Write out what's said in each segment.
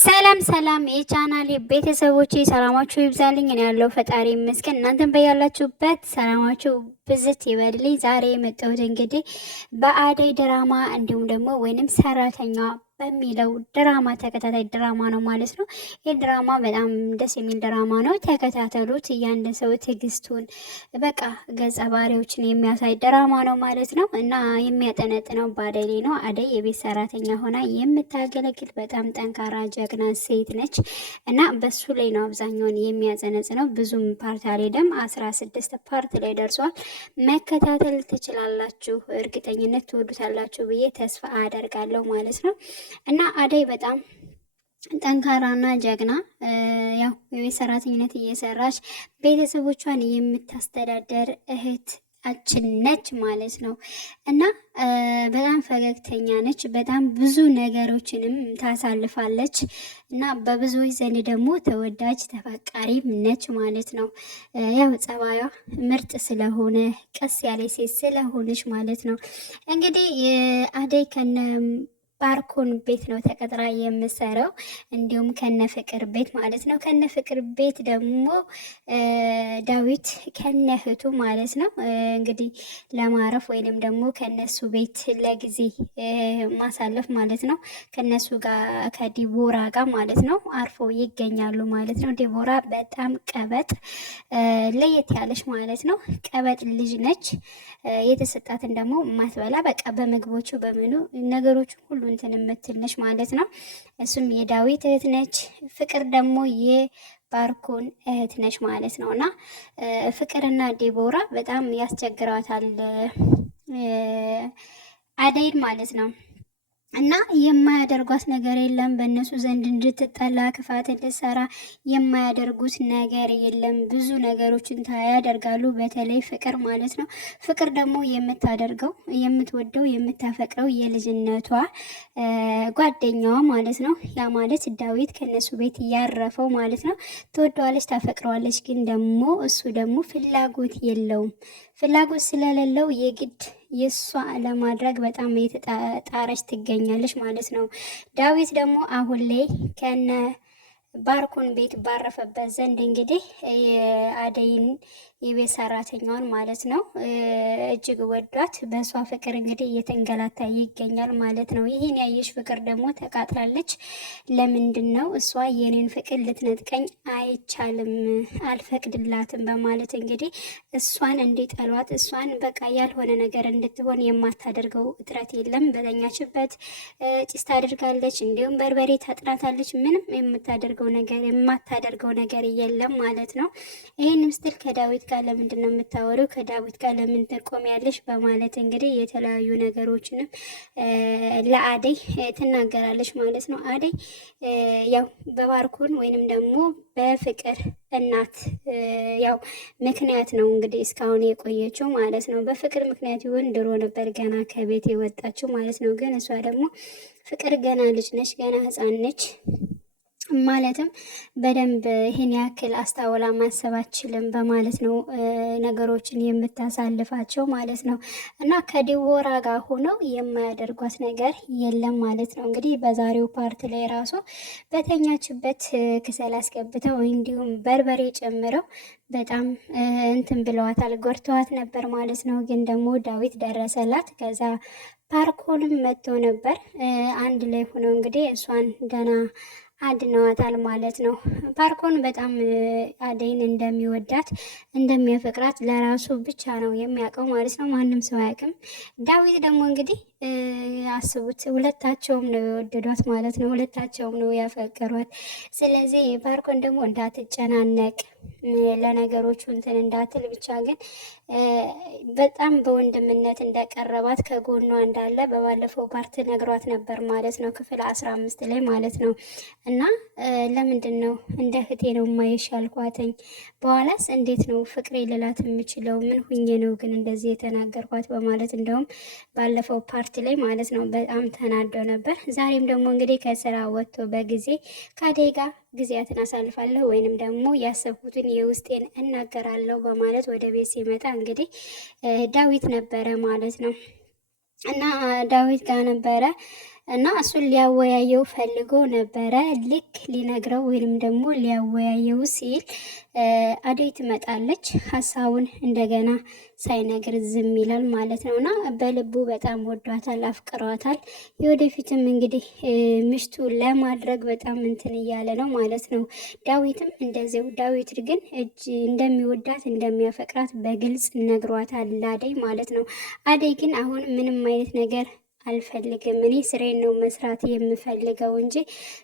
ሰላም ሰላም የቻናሌ ቤተሰቦቼ ሰላማችሁ ይብዛልኝ። እኔ ያለው ፈጣሪ ይመስገን። እናንተም በያላችሁበት ሰላማችሁ ብዝት ይበልልኝ። ዛሬ የመጣሁት እንግዲህ በአደይ ድራማ እንዲሁም ደግሞ ወይንም ሰራተኛ በሚለው ድራማ ተከታታይ ድራማ ነው ማለት ነው። ይህ ድራማ በጣም ደስ የሚል ድራማ ነው። ተከታተሉት። እያንድ ሰው ትዕግስቱን በቃ ገጸ ባህሪዎችን የሚያሳይ ድራማ ነው ማለት ነው እና የሚያጠነጥነው በአደይ ላይ ነው። አደይ የቤት ሰራተኛ ሆና የምታገለግል በጣም ጠንካራ ጀግና ሴት ነች እና በሱ ላይ ነው አብዛኛውን የሚያጸነጽነው። ብዙም ፓርት አልሄደም፣ 16 ፓርት ላይ ደርሷል። መከታተል ትችላላችሁ። እርግጠኝነት ትወዱታላችሁ ብዬ ተስፋ አደርጋለሁ ማለት ነው። እና አደይ በጣም ጠንካራና ጀግና ያው የቤት ሰራተኝነት እየሰራች ቤተሰቦቿን የምታስተዳደር እህታችን ነች ማለት ነው። እና በጣም ፈገግተኛ ነች። በጣም ብዙ ነገሮችንም ታሳልፋለች እና በብዙዎች ዘንድ ደግሞ ተወዳጅ ተፈቃሪም ነች ማለት ነው። ያው ጸባዩ ምርጥ ስለሆነ ቀስ ያለ ሴት ስለሆነች ማለት ነው። እንግዲህ አደይ ከነ ባርኮን ቤት ነው ተቀጥራ የምሰራው፣ እንዲሁም ከነ ፍቅር ቤት ማለት ነው። ከነ ፍቅር ቤት ደግሞ ዳዊት ከነ እህቱ ማለት ነው እንግዲህ ለማረፍ ወይንም ደግሞ ከነሱ ቤት ለጊዜ ማሳለፍ ማለት ነው። ከነሱ ጋር ከዲቦራ ጋር ማለት ነው አርፎ ይገኛሉ ማለት ነው። ዲቦራ በጣም ቀበጥ ለየት ያለች ማለት ነው። ቀበጥ ልጅ ነች። የተሰጣትን ደግሞ ማትበላ በቃ በምግቦቹ በምኑ ነገሮቹ ሁሉ እንትን የምትል ነች ማለት ነው። እሱም የዳዊት እህት ነች። ፍቅር ደግሞ የባርኮን እህት ነች ማለት ነው። እና ፍቅርና ዲቦራ በጣም ያስቸግራታል አደይን ማለት ነው። እና የማያደርጓት ነገር የለም። በእነሱ ዘንድ እንድትጠላ ክፋት እንድትሰራ የማያደርጉት ነገር የለም። ብዙ ነገሮችን ያደርጋሉ። በተለይ ፍቅር ማለት ነው። ፍቅር ደግሞ የምታደርገው የምትወደው የምታፈቅረው የልጅነቷ ጓደኛዋ ማለት ነው። ያ ማለት ዳዊት ከነሱ ቤት ያረፈው ማለት ነው። ትወደዋለች፣ ታፈቅረዋለች። ግን ደግሞ እሱ ደግሞ ፍላጎት የለውም። ፍላጎት ስለሌለው የግድ የእሷ ለማድረግ በጣም እየተጣረች ትገኛለች ማለት ነው። ዳዊት ደግሞ አሁን ላይ ከነ ባርኮን ቤት ባረፈበት ዘንድ እንግዲህ አደይን የቤት ሰራተኛዋን ማለት ነው እጅግ ወዷት በሷ ፍቅር እንግዲህ እየተንገላታ ይገኛል ማለት ነው። ይህን ያየሽ ፍቅር ደግሞ ተቃጥላለች። ለምንድን ነው እሷ የኔን ፍቅር ልትነጥቀኝ አይቻልም፣ አልፈቅድላትም በማለት እንግዲህ እሷን እንዲጠሏት እሷን በቃ ያልሆነ ነገር እንድትሆን የማታደርገው እጥረት የለም። በተኛችበት ጭስ ታደርጋለች፣ እንዲሁም በርበሬ ታጥናታለች። ምንም የማታደርገው ነገር የለም ማለት ነው። ይህን ምስል ከዳዊት ጋር ለምንድን ነው የምታወሪው? ከዳዊት ጋር ለምን ትቆሚያለሽ? በማለት እንግዲህ የተለያዩ ነገሮችንም ለአደይ ትናገራለች ማለት ነው። አደይ ያው በባርኮን ወይንም ደግሞ በፍቅር እናት ያው ምክንያት ነው እንግዲህ እስካሁን የቆየችው ማለት ነው። በፍቅር ምክንያት ይሁን ድሮ ነበር ገና ከቤት የወጣችው ማለት ነው። ግን እሷ ደግሞ ፍቅር ገና ልጅ ነች፣ ገና ሕፃን ነች። ማለትም በደንብ ይህን ያክል አስታውላ ማሰብ አትችልም በማለት ነው ነገሮችን የምታሳልፋቸው ማለት ነው። እና ከዲቦራ ጋር ሆነው የማያደርጓት ነገር የለም ማለት ነው። እንግዲህ በዛሬው ፓርት ላይ ራሱ በተኛችበት ክሰል አስገብተው እንዲሁም በርበሬ ጨምረው በጣም እንትን ብለዋታል፣ ጎድተዋት ነበር ማለት ነው። ግን ደግሞ ዳዊት ደረሰላት። ከዛ ፓርኮንም መጥቶ ነበር። አንድ ላይ ሆነው እንግዲህ እሷን ደህና አድነዋታል ማለት ነው። ፓርኮን በጣም አደይን እንደሚወዳት እንደሚያፈቅራት ለራሱ ብቻ ነው የሚያውቀው ማለት ነው። ማንም ሰው አያውቅም። ዳዊት ደግሞ እንግዲህ አስቡት፣ ሁለታቸውም ነው የወደዷት ማለት ነው። ሁለታቸውም ነው ያፈቀሯት። ስለዚህ ፓርኮን ደግሞ እንዳትጨናነቅ ለነገሮቹ እንትን እንዳትል ብቻ ግን በጣም በወንድምነት እንደቀረባት ከጎኗ እንዳለ በባለፈው ፓርት ነግሯት ነበር ማለት ነው። ክፍል 15 ላይ ማለት ነው። እና ለምንድን ነው እንደ እህቴ ነው ማየሽ ያልኳትኝ? በኋላስ እንዴት ነው ፍቅሬ ልላት የምችለው? ምን ሁኜ ነው ግን እንደዚህ የተናገርኳት? በማለት እንደውም ባለፈው ፓርት ላይ ማለት ነው በጣም ተናዶ ነበር። ዛሬም ደግሞ እንግዲህ ከስራ ወጥቶ በጊዜ ከአደይ ጋር ጊዜያትን አሳልፋለሁ ወይንም ደግሞ ያሰብኩትን የውስጤን እናገራለሁ በማለት ወደ ቤት ሲመጣ እንግዲህ ዳዊት ነበረ ማለት ነው። እና ዳዊት ጋር ነበረ እና እሱን ሊያወያየው ፈልጎ ነበረ። ልክ ሊነግረው ወይንም ደግሞ ሊያወያየው ሲል አደይ ትመጣለች። ሀሳቡን እንደገና ሳይነግር ዝም ይላል ማለት ነው። እና በልቡ በጣም ወዷታል፣ አፍቅሯታል። የወደፊትም እንግዲህ ምሽቱ ለማድረግ በጣም እንትን እያለ ነው ማለት ነው። ዳዊትም እንደዚያው። ዳዊት ግን እንደሚወዳት እንደሚያፈቅራት በግልጽ ነግሯታል አደይ ማለት ነው። አደይ ግን አሁን ምንም አይነት ነገር አልፈልግም፣ እኔ ስሬን ነው መስራት የምፈልገው እንጂ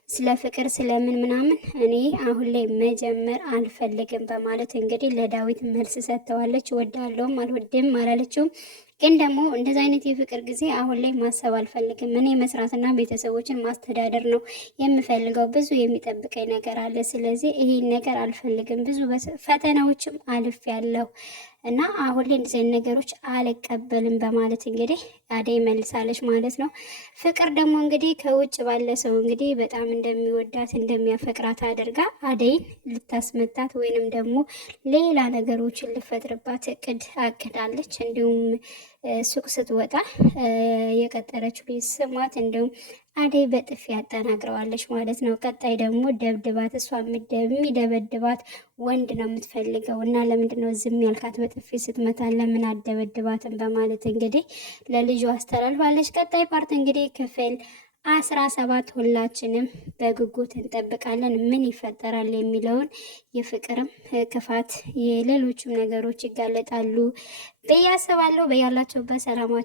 ስለ ፍቅር ስለምን ምናምን እኔ አሁን ላይ መጀመር አልፈልግም በማለት እንግዲህ ለዳዊት መልስ ሰጥተዋለች። ወዳለውም አልወድም አላለችውም። ግን ደግሞ እንደዚህ አይነት የፍቅር ጊዜ አሁን ላይ ማሰብ አልፈልግም። እኔ መስራትና ቤተሰቦችን ማስተዳደር ነው የምፈልገው። ብዙ የሚጠብቀኝ ነገር አለ። ስለዚህ ይሄን ነገር አልፈልግም። ብዙ ፈተናዎችም አልፍ ያለው እና አሁን ላይ እንደዚህ ነገሮች አልቀበልም በማለት እንግዲህ አደይ መልሳለች ማለት ነው። ፍቅር ደግሞ እንግዲህ ከውጭ ባለ ሰው እንግዲህ በጣም እንደሚወዳት እንደሚያፈቅራት አድርጋ አደይን ልታስመታት ወይንም ደግሞ ሌላ ነገሮችን ልፈጥርባት እቅድ አቅዳለች። እንዲሁም ሱቅ ስትወጣ የቀጠረችው ልጅ ስሟት እንዲሁም አደይ በጥፊ ያጠናግረዋለች ማለት ነው። ቀጣይ ደግሞ ደብድባት፣ እሷ የሚደበድባት ወንድ ነው የምትፈልገው እና ለምንድን ነው ዝም ያልካት? በጥፊ ስትመታ ለምን አደበድባትን? በማለት እንግዲህ ለልጁ አስተላልፋለች። ቀጣይ ፓርት እንግዲህ ክፍል 17 ሁላችንም በጉጉት እንጠብቃለን። ምን ይፈጠራል የሚለውን የፍቅርም ክፋት የሌሎችም ነገሮች ይጋለጣሉ ብዬ አስባለሁ። በያላቸውበት ሰላማቸው